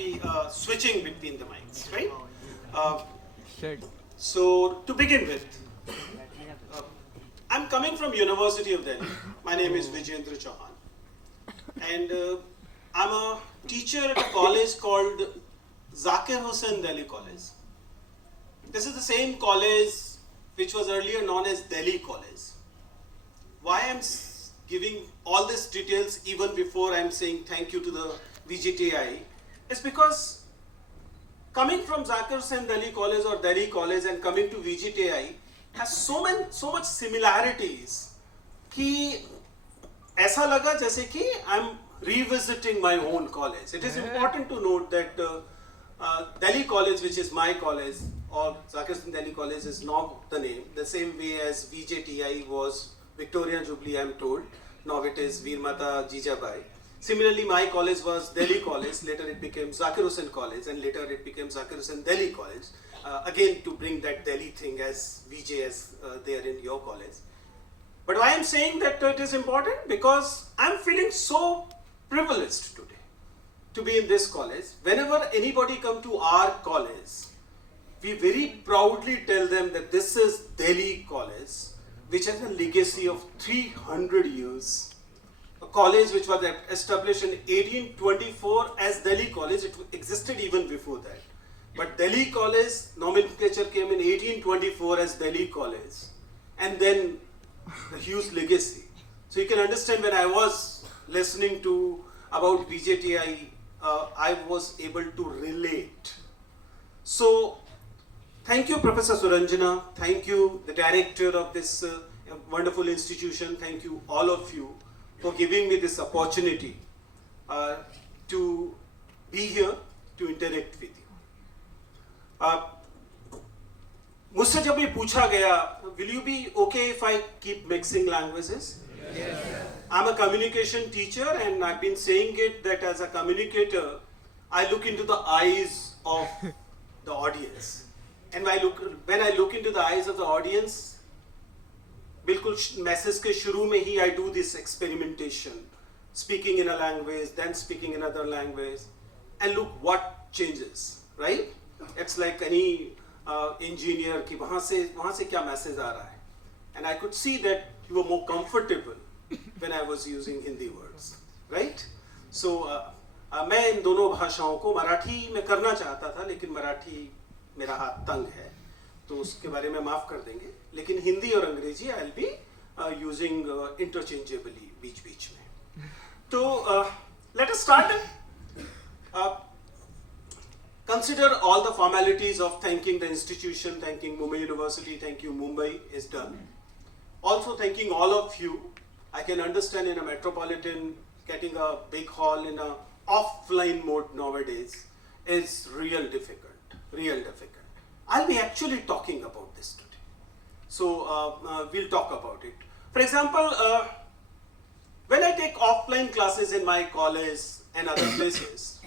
be switching between the mics, right? So to begin with, I'm coming from University of Delhi. My name is Vijendra Chauhan, and I'm a teacher at a college called Zakir Hussain Delhi College. This is the same college which was earlier known as Delhi College. Why I'm giving all these details even before I'm saying thank you to the Vjti is because coming from Zakir Hussain Delhi College or Delhi College and coming to Vjti has so much similarities कि ऐसा लगा जैसे कि I'm revisiting my own college. It is important to note that Delhi College, which is my college, or Zakir Hussain Delhi College is not the name, the same way as Vjti was Victoria Jubilee, I'm told. Now it is Veer Mata Jijabai. Similarly, my college was Delhi College, later it became Zakir Hussain College, and later it became Zakir Hussain Delhi College. Again, to bring that Delhi thing as VJ as there in your college. But why I'm saying that it is important? Because I'm feeling so privileged today to be in this college. Whenever anybody come to our college, we very proudly tell them that this is Delhi College, which has a legacy of 300 years. A college which was established in 1824 as Delhi College. It existed even before that. But Delhi College nomenclature came in 1824 as Delhi College. And then the huge legacy. So you can understand when I was listening to about Vjti, I was able to relate. So thank you, Professor Suranjana. Thank you, the director of this wonderful institution. Thank you, all of you, for giving me this opportunity to be here, to interact with you. मुझसे जब ये पूछा गया, will you be okay if I keep mixing languages? Yes. I'm a communication teacher, and I've been saying it that as a communicator, I look into the eyes of the audience. And when I look into the eyes of the audience, बिल्कुल message के शुरू में ही I do this experimentation, speaking in a language, then speaking in another language, and look what changes, right? It's like any engineer कि वहाँ से क्या message आ रहा है, and I could see that you were more comfortable when I was using Hindi words, right? So मैं इन दोनों भाषाओं को मराठी में करना चाहता था, लेकिन मराठी मेरा हाथ तंग है, तो उसके बारे में माफ कर देंगे. लेकिन हिंदी और अंग्रेजी I'll be using interchangeably बीच में. तो let us start. Consider all the formalities of thanking the institution, thanking Mumbai University, thank you Mumbai is done. Also thanking all of you. I can understand in a metropolitan getting a big hall in a offline mode nowadays is real difficult. I'll be actually talking about this today. So we'll talk about it. For example, when I take offline classes in my college and other places,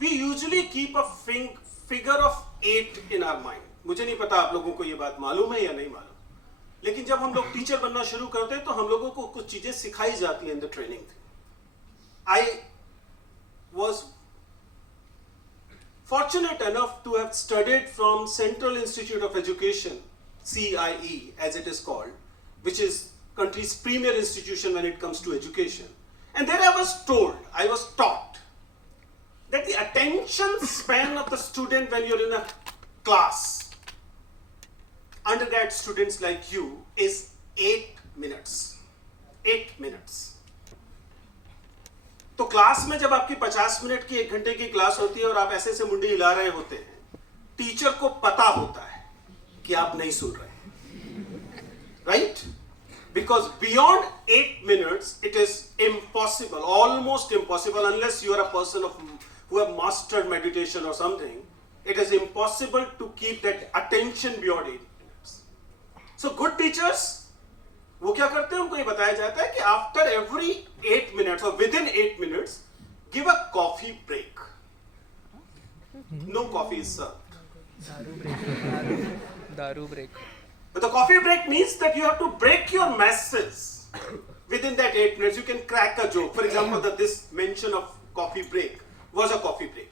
we usually keep a figure of 8 in our mind. मुझे नहीं पता आप लोगों को ये बात मालूम है या नहीं मालूम, लेकिन जब हम लोग टीचर बनना शुरू करते हैं तो हम लोगों को कुछ चीजें सिखाई जाती हैं in the training. I was fortunate enough to have studied from Central Institute of Education, CIE as it is called, which is country's premier institution when it comes to education. And there I was taught that the attention span of the student when you're in a class, undergrad students like you, is 8 minutes. 8 minutes. तो class में जब आपकी 50 minute की 1 घंटे की class होती है और आप ऐसे से मुंडी हिला रहे होते हैं, टीचर को पता होता है कि आप नहीं सुन रहे हैं, right? Because beyond 8 minutes, it is impossible, almost impossible, unless you are a person who have mastered meditation or something, it is impossible to keep that attention beyond 8 minutes. So good teachers, वो क्या करते हैं, उनको ये बताया जाता है कि after every 8 minutes or within 8 minutes, give a coffee break. No coffee is served. Daru break. But the coffee break means that you have to break your masses within that 8 minutes. You can crack a joke. For example, this mention of coffee break was a coffee break.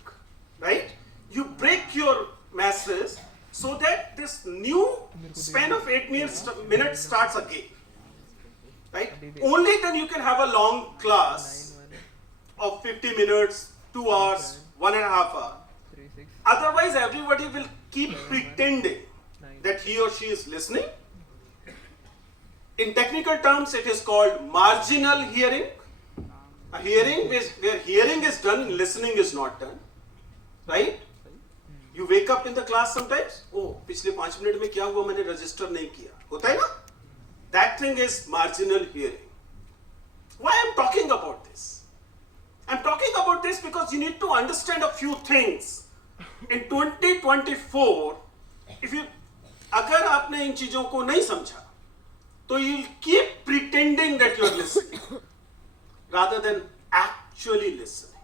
2 hours, 1.5 hours. Otherwise, everybody will keep pretending that he or she is listening. In technical terms, it is called marginal hearing. A hearing is where hearing is done and listening is not done. Right? You wake up in the class sometimes. Oh, पिछले 5 minute में क्या हुआ मैंने register नहीं किया. होता है ना? That thing is marginal hearing. Why I am talking about this? I am talking about this because you need to understand a few things. In 2024, अगर आपने इन चीजों को नहीं समझा, तो you'll keep pretending that you're listening, rather than actually listening.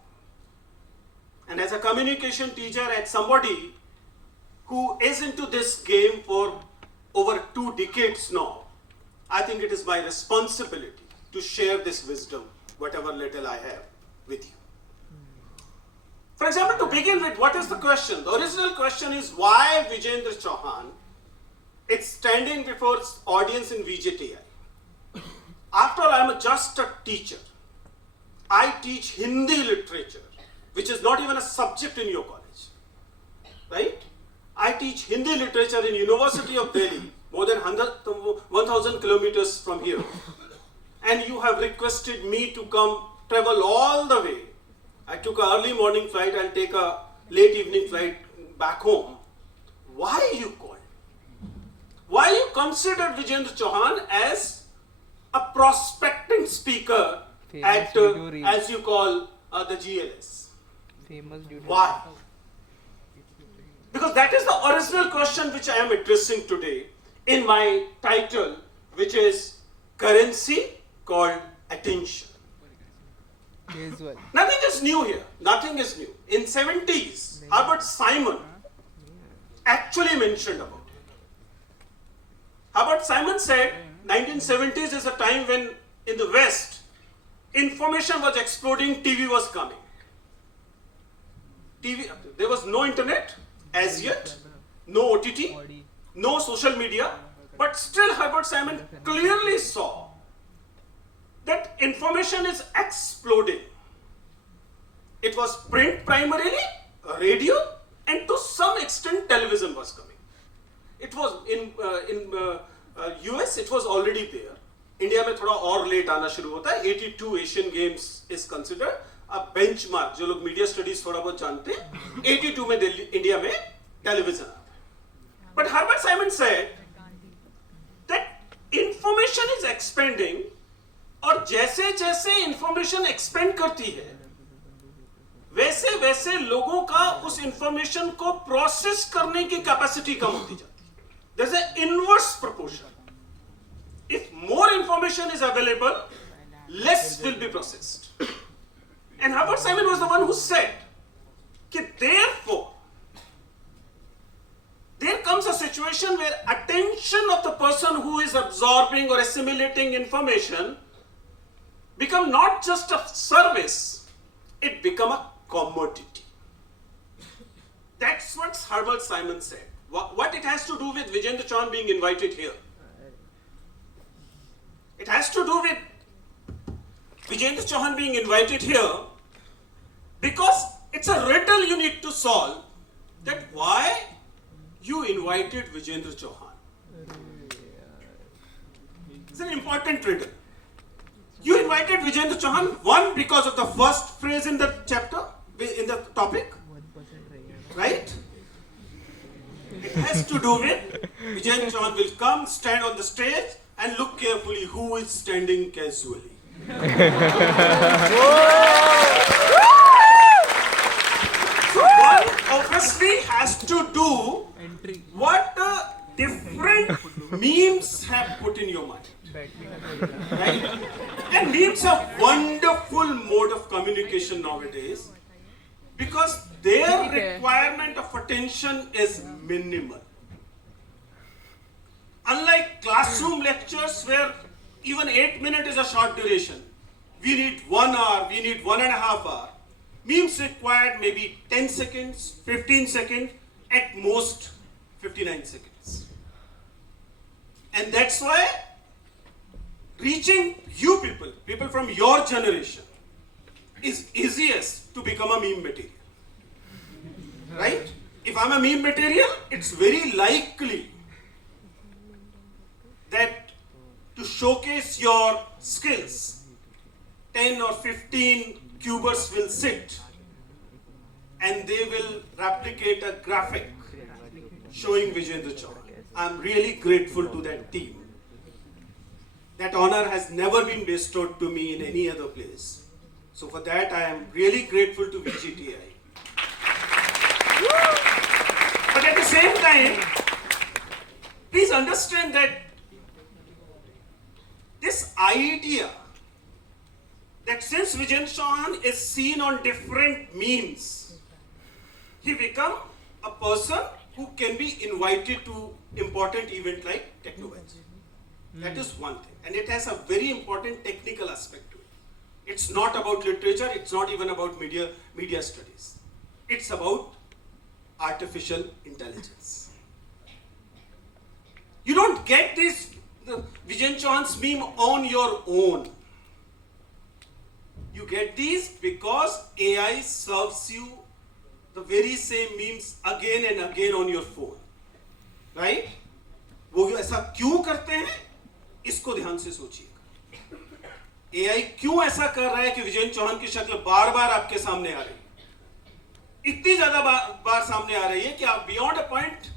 And as a communication teacher, as somebody who is into this game for over 2 decades now, I think it is my responsibility to share this wisdom, whatever little I have, with you. For example, to begin with, what is the question? The original question is why Vijendra Chauhan is standing before audience in Vjti. After all, I am just a teacher. I teach Hindi literature, which is not even a subject in your college. Right? I teach Hindi literature in University of Delhi, more than 1,000 kilometers from here. And you have requested me to come travel all the way. I took an early morning flight, I'll take a late evening flight back home. Why you called? Why you considered Vijendra Chauhan as a prospecting speaker at, as you call, the GLS? Why? Because that is the original question which I am addressing today in my title, which is Currency Called Attention. Nothing is new here. Nothing is new. In 70s, Herbert Simon actually mentioned about it. Herbert Simon said 1970s is a time when in the West, information was exploding, TV was coming. There was no internet as yet, no OTT, no social media, but still Herbert Simon clearly saw that information is exploding. It was print primarily, radio, and to some extent television was coming. It was in US, it was already there. India में थोड़ा और late आना शुरू होता है. 82 Asian Games is considered a benchmark. जो लोग media studies थोड़ा बहुत जानते हैं, 82 में India में television आता है. But Herbert Simon said that information is expanding. और जैसे जैसे इंफॉर्मेशन एक्सपेंड करती है, वैसे वैसे लोगों का उस इंफॉर्मेशन को प्रोसेस करने की कैपेसिटी कम होती जाती है. There is an inverse proportion. If more information is available, less will be processed. And Herbert Simon was the one who said that therefore there comes a situation where attention of the person who is absorbing or assimilating information become not just a service, it become a commodity. That's what Herbert Simon said. What it has to do with Vijendra Chauhan being invited here? It has to do with Vijendra Chauhan being invited here because it's a riddle you need to solve, that why you invited Vijendra Chauhan. It's an important riddle. You invited Vijendra Chauhan, one, because of the first phrase in the chapter, in the topic, right? It has to do with Vijendra Chauhan will come, stand on the stage, and look carefully who is standing casually. So one obviously has to do what different memes have put in your mind. Right? And memes are a wonderful mode of communication nowadays because their requirement of attention is minimal. Unlike classroom lectures where even 8 minutes is a short duration, we need 1 hour, we need 1.5 hours. Memes required maybe 10 seconds, 15 seconds, at most 59 seconds. And that's why reaching you people from your generation, is easiest to become a meme material. Right? If I'm a meme material, it's very likely that to showcase your skills, 10 or 15 cubers will sit and they will replicate a graphic showing Vijendra Chauhan. I'm really grateful to that team. That honor has never been bestowed to me in any other place. So for that, I am really grateful to Vjti. But at the same time, please understand that this idea that since Vijendra Chauhan is seen on different memes, he become a person who can be invited to important event like Technovans. That is one thing. And it has a very important technical aspect to it. It's not about literature, it's not even about media studies. It's about artificial intelligence. You don't get this Vijendra Chauhan's meme on your own. You get these because AI serves you the very same memes again and again on your phone. Right? वो ऐसा क्यों करते हैं? इसको ध्यान से सोचिएगा. AI क्यों ऐसा कर रहा है कि विजेंद्र चौहान की शक्ल बार बार आपके सामने आ रही है? इतनी ज्यादा बार सामने आ रही है कि आप beyond a point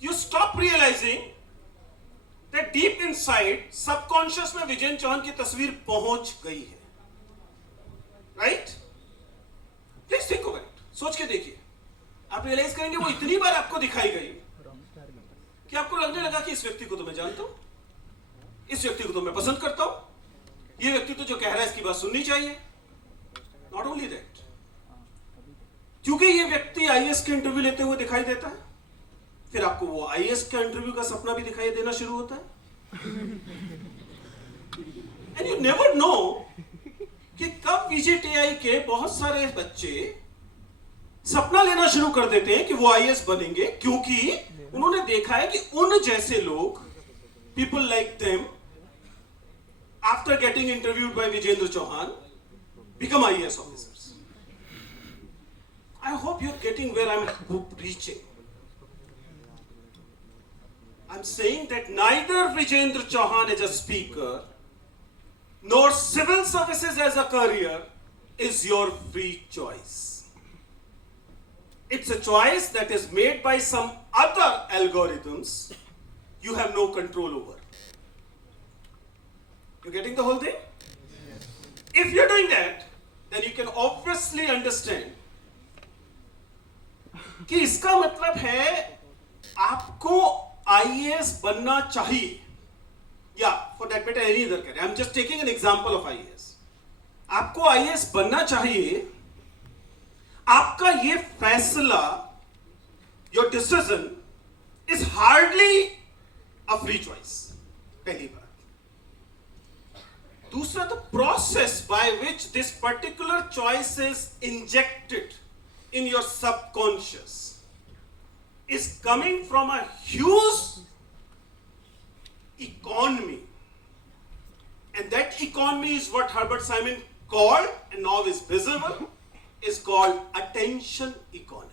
you stop realizing that deep inside subconscious में विजेंद्र चौहान की तस्वीर पहुंच गई है. Right? Please think of it. सोच के देखिए. आप रियलाइज करेंगे वो इतनी बार आपको दिखाई गई कि आपको लगने लगा कि इस व्यक्ति को तो मैं जानता हूं, इस व्यक्ति को तो मैं पसंद करता हूं, ये व्यक्ति तो जो कह रहा है इसकी बात सुननी चाहिए. नॉट ओनली दैट, क्योंकि ये व्यक्ति आईएएस के इंटरव्यू लेते हुए दिखाई देता है, फिर आपको वो आईएएस का इंटरव्यू का सपना भी दिखाई देना शुरू होता है. एंड यू नेवर नो कि कब वीजीटीआई के बहुत सारे बच्चे सपना लेना शुरू कर देते हैं कि वो आईएएस बनेंगे, क्योंकि उन्होंने देखा है कि उन जैसे लोग, people like them, after getting interviewed by Vijendra Chauhan, become IAS officers. I hope you're getting where I'm reaching. I'm saying that neither Vijendra Chauhan as a speaker, nor civil services as a career is your free choice. It's a choice that is made by some other algorithms you have no control over. You getting the whole thing? Yes. If you're doing that, then you can obviously understand कि इसका मतलब है आपको IAS बनना चाहिए. Yeah, for that matter any other career. I'm just taking an example of IAS. आपको IAS बनना चाहिए. आपका ये फैसला, your decision is hardly a free choice. पहली बात. दूसरा, the process by which this particular choice is injected in your subconscious is coming from a huge economy. And that economy is what Herbert Simon called, and now is visible, is called attention economy.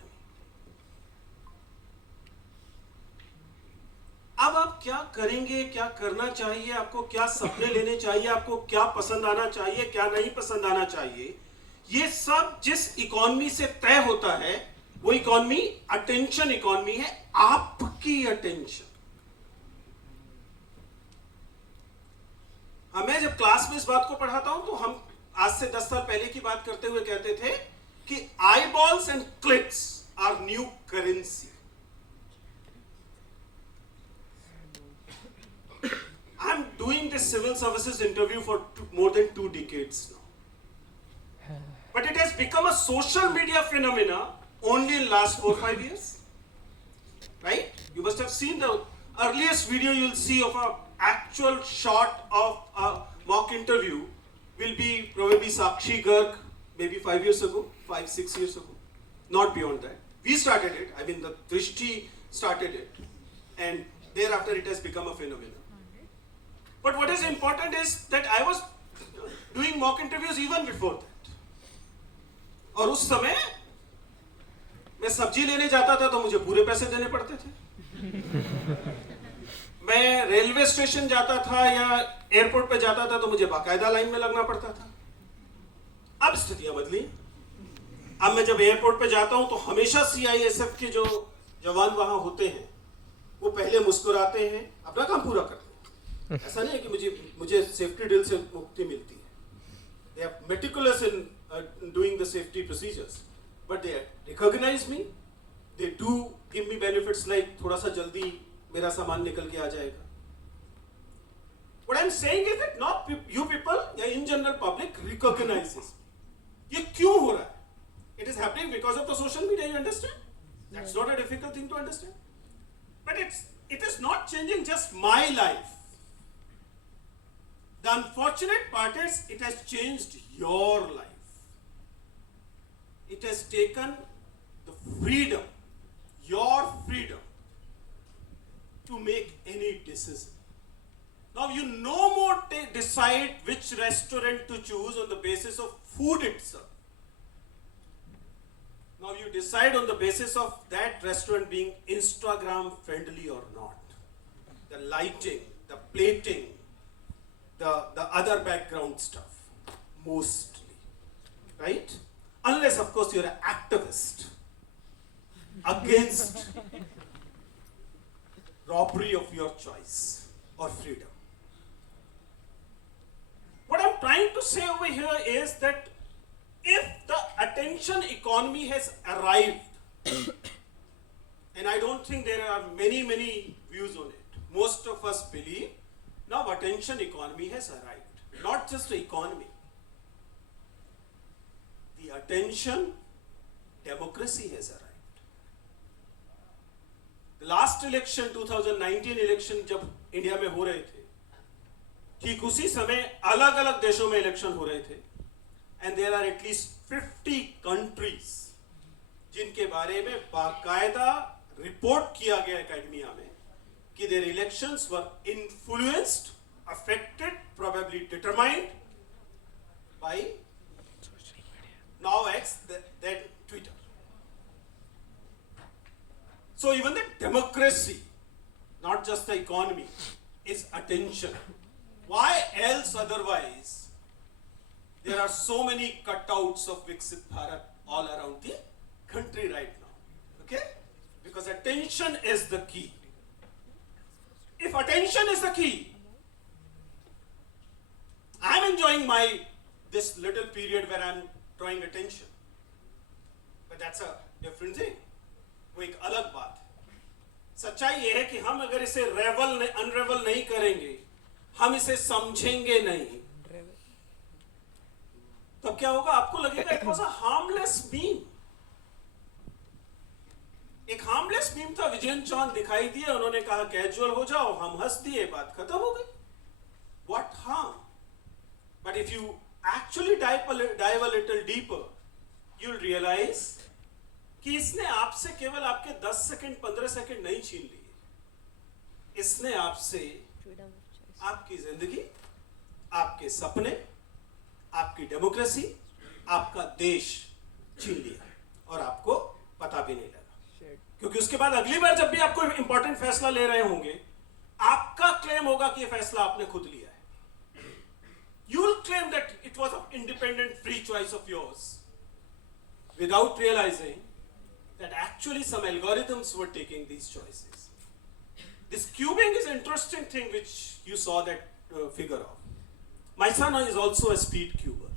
अब आप क्या करेंगे, क्या करना चाहिए, आपको क्या सपने लेने चाहिए, आपको क्या पसंद आना चाहिए, क्या नहीं पसंद आना चाहिए, ये सब जिस इकोनॉमी से तय होता है, वो इकोनॉमी अटेंशन इकोनॉमी है. आपकी अटेंशन. मैं जब क्लास में इस बात को पढ़ाता हूं तो हम आज से 10 साल पहले की बात करते हुए कहते थे कि eyeballs and clicks are new currency. I'm doing this civil services interview for more than 2 decades now. But it has become a social media phenomena only in last 4-5 years. Right? You must have seen the earliest video you'll see of an actual shot of a mock interview will be probably Sakshi Garg, maybe 5 years ago, 5-6 years ago. Not beyond that. We started it, I mean the Vjti started it, and thereafter it has become a phenomenon. But what is important is that I was doing mock interviews even before that. और उस समय मैं सब्जी लेने जाता था तो मुझे पूरे पैसे देने पड़ते थे। मैं रेलवे स्टेशन जाता था या एयरपोर्ट पे जाता था तो मुझे बाकायदा लाइन में लगना पड़ता था। अब स्थितियां बदली। अब मैं जब एयरपोर्ट पे जाता हूं तो हमेशा सीआईएसएफ के जो जवान वहां होते हैं वो पहले मुस्कुराते हैं, अपना काम पूरा करते हैं। ऐसा नहीं है कि मुझे सेफ्टी ड्रिल से मुक्ति मिलती है। They are meticulous in doing the safety procedures, but they recognize me. They do give me benefits like थोड़ा सा जल्दी मेरा सामान निकल के आ जाएगा। What I'm saying is that not you people या in general public recognizes ये क्यों हो रहा है? It is happening because of the social media. You understand? That's not a difficult thing to understand. But it is not changing just my life. The unfortunate part is it has changed your life. It has taken the freedom, your freedom, to make any decision. Now you no more decide which restaurant to choose on the basis of food itself. Now you decide on the basis of that restaurant being Instagram friendly or not. The lighting, the plating, the other background stuff, mostly, right? Unless of course you're an activist against robbery of your choice or freedom. What I'm trying to say over here is that if the attention economy has arrived, and I don't think there are many views on it, most of us believe now attention economy has arrived. Not just the economy, the attention democracy has arrived. The last election 2019 election जब India में हो रहे थे, ठीक उसी समय अलग अलग देशों में इलेक्शन हो रहे थे, and there are at least 50 countries जिनके बारे में बाकायदा रिपोर्ट किया गया एकेडमिया में कि their elections were influenced, affected, probably determined by now X, then Twitter. So even the democracy, not just the economy, is attention. Why else otherwise there are so many cutouts of Viksit Bharat all around the country right now? Okay? Because attention is the key. If attention is the key, I'm enjoying this little period where I'm drawing attention. But that's a different thing. वो एक अलग बात है। सच्चाई ये है कि हम अगर इसे अनरेवल नहीं करेंगे, हम इसे समझेंगे नहीं, तब क्या होगा? आपको लगेगा it was a harmless meme. एक हार्मलेस मीम था, विजेंद्र चौहान दिखाई दिए, उन्होंने कहा कैजुअल हो जाओ, हम हंस दिए, बात खत्म हो गई। What harm? But if you actually dive a little deeper, you'll realize कि इसने आपसे केवल आपके 10 सेकंड 15 सेकंड नहीं छीन लिए, इसने आपसे आपकी जिंदगी, आपके सपने, आपकी डेमोक्रेसी, आपका देश छीन लिया और आपको पता भी नहीं लगा। क्योंकि उसके बाद अगली बार जब भी आप कोई इंपॉर्टेंट फैसला ले रहे होंगे, आपका क्लेम होगा कि यह फैसला आपने खुद लिया है। You will claim that it was an independent free choice of yours without realizing that actually some algorithms were taking these choices. This cubing is an interesting thing which you saw that figure of. My son is also a speed cuber.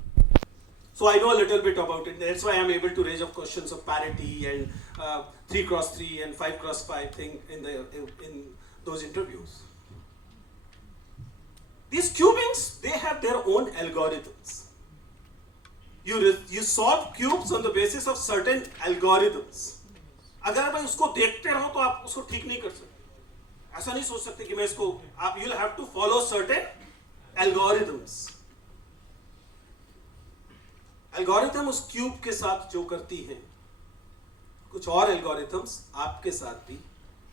So I know a little bit about it. That's why I'm able to raise up questions of parity and 3x3 and 5x5 thing in those interviews. These cubings, they have their own algorithms. You solve cubes on the basis of certain algorithms. अगर मैं उसको देखते रहो तो आप उसको ठीक नहीं कर सकते। ऐसा नहीं सोच सकते कि मैं इसको you'll have to follow certain algorithms. Algorithm उस क्यूब के साथ जो करती हैं, कुछ और algorithms आपके साथ भी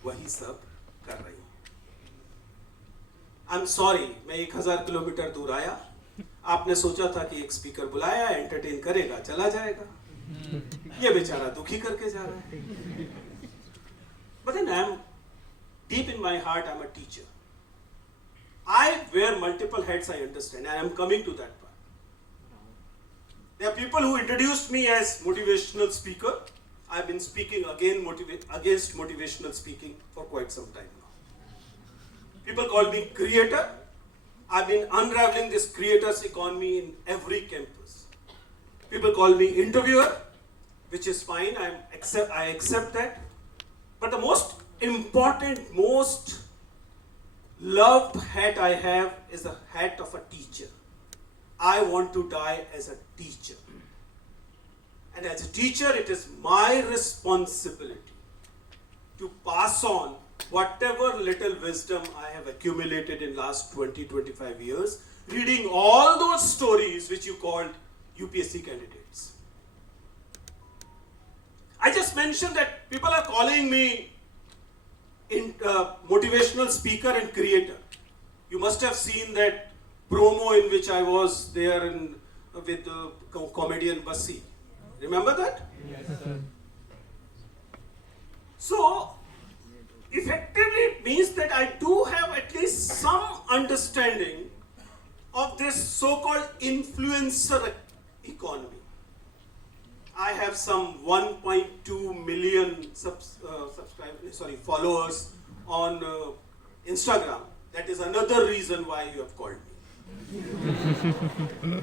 वही सब कर रही हैं। I'm sorry, मैं 1000 किलोमीटर दूर आया, आपने सोचा था कि एक स्पीकर बुलाया, एंटरटेन करेगा, चला जाएगा। ये बेचारा दुखी करके जा रहा है. But then deep in my heart, I'm a teacher. I wear multiple hats, I understand, and I'm coming to that part. There are people who introduced me as motivational speaker. I've been speaking against motivational speaking for quite some time now. People call me creator. I've been unraveling this creator's economy in every campus. People call me interviewer, which is fine, I accept that. But the most important, most loved hat I have is the hat of a teacher. I want to die as a teacher. And as a teacher, it is my responsibility to pass on whatever little wisdom I have accumulated in last 20-25 years, reading all those stories which you called UPSC candidates. I just mentioned that people are calling me motivational speaker and creator. You must have seen that promo in which I was there with the comedian Bassi. Remember that? Yes, sir. So, effectively it means that I do have at least some understanding of this so-called influencer economy. I have some 1.2 million followers on Instagram. That is another reason why you have called me.